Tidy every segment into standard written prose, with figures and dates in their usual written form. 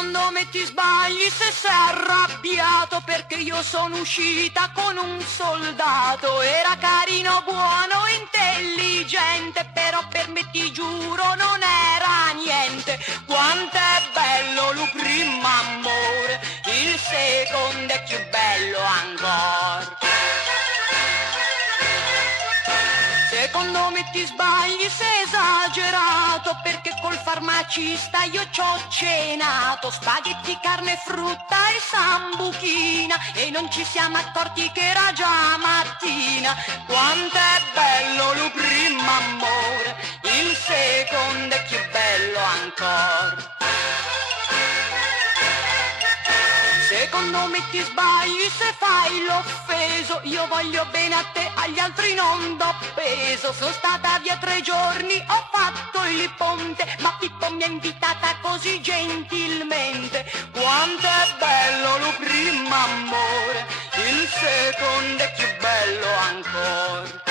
Secondo me ti sbagli se sei arrabbiato, perché io sono uscita con un soldato. Era carino, buono, intelligente, però per me ti giuro non era niente. Quanto è bello il primo amore, il secondo è più bello ancora. Secondo me ti sbagli, sei esagerato, perché col farmacista io c'ho cenato spaghetti, carne, frutta e sambuchina, e non ci siamo accorti che era già mattina. Quanto è bello il primo amore, il secondo è più bello ancora. Secondo me ti sbagli se fai l'offeso, io voglio bene a te, agli altri non do peso. Sono stata via 3 giorni, ho fatto il ponte, ma Pippo mi ha invitata così gentilmente. Quanto è bello il primo amore, il secondo è più bello ancora.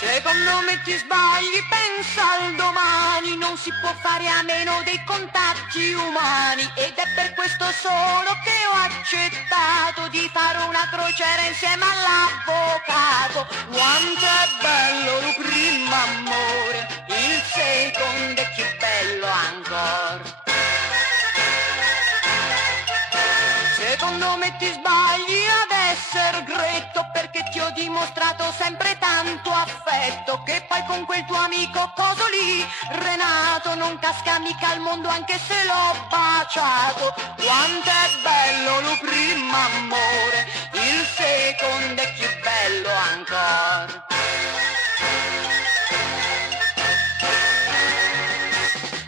Secondo me ti sbagli, pensa al domani, non si può fare a meno dei contatti umani, ed è per questo solo che ho accettato di fare una crociera insieme all'avvocato. Quanto è bello il primo amore, il secondo è più bello ancora. Secondo me ti sbagli ad essere gretto, perché ti ho dimostrato sempre tanto affetto, che poi con quel tuo amico coso lì, Renato, non casca mica al mondo anche se l'ho baciato. Quanto è bello il primo amore, il secondo è più bello ancora.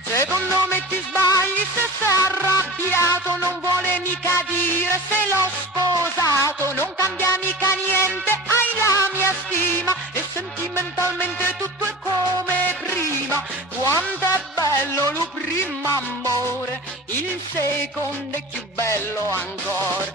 Secondo me ti sbagli se sei arrabbiato, non vuole mica dire se l'ho sposato, non cambia mica niente, hai la mia stima e sentimentalmente tutto è come prima. Quanto è bello il primo amore, il secondo è più bello ancora.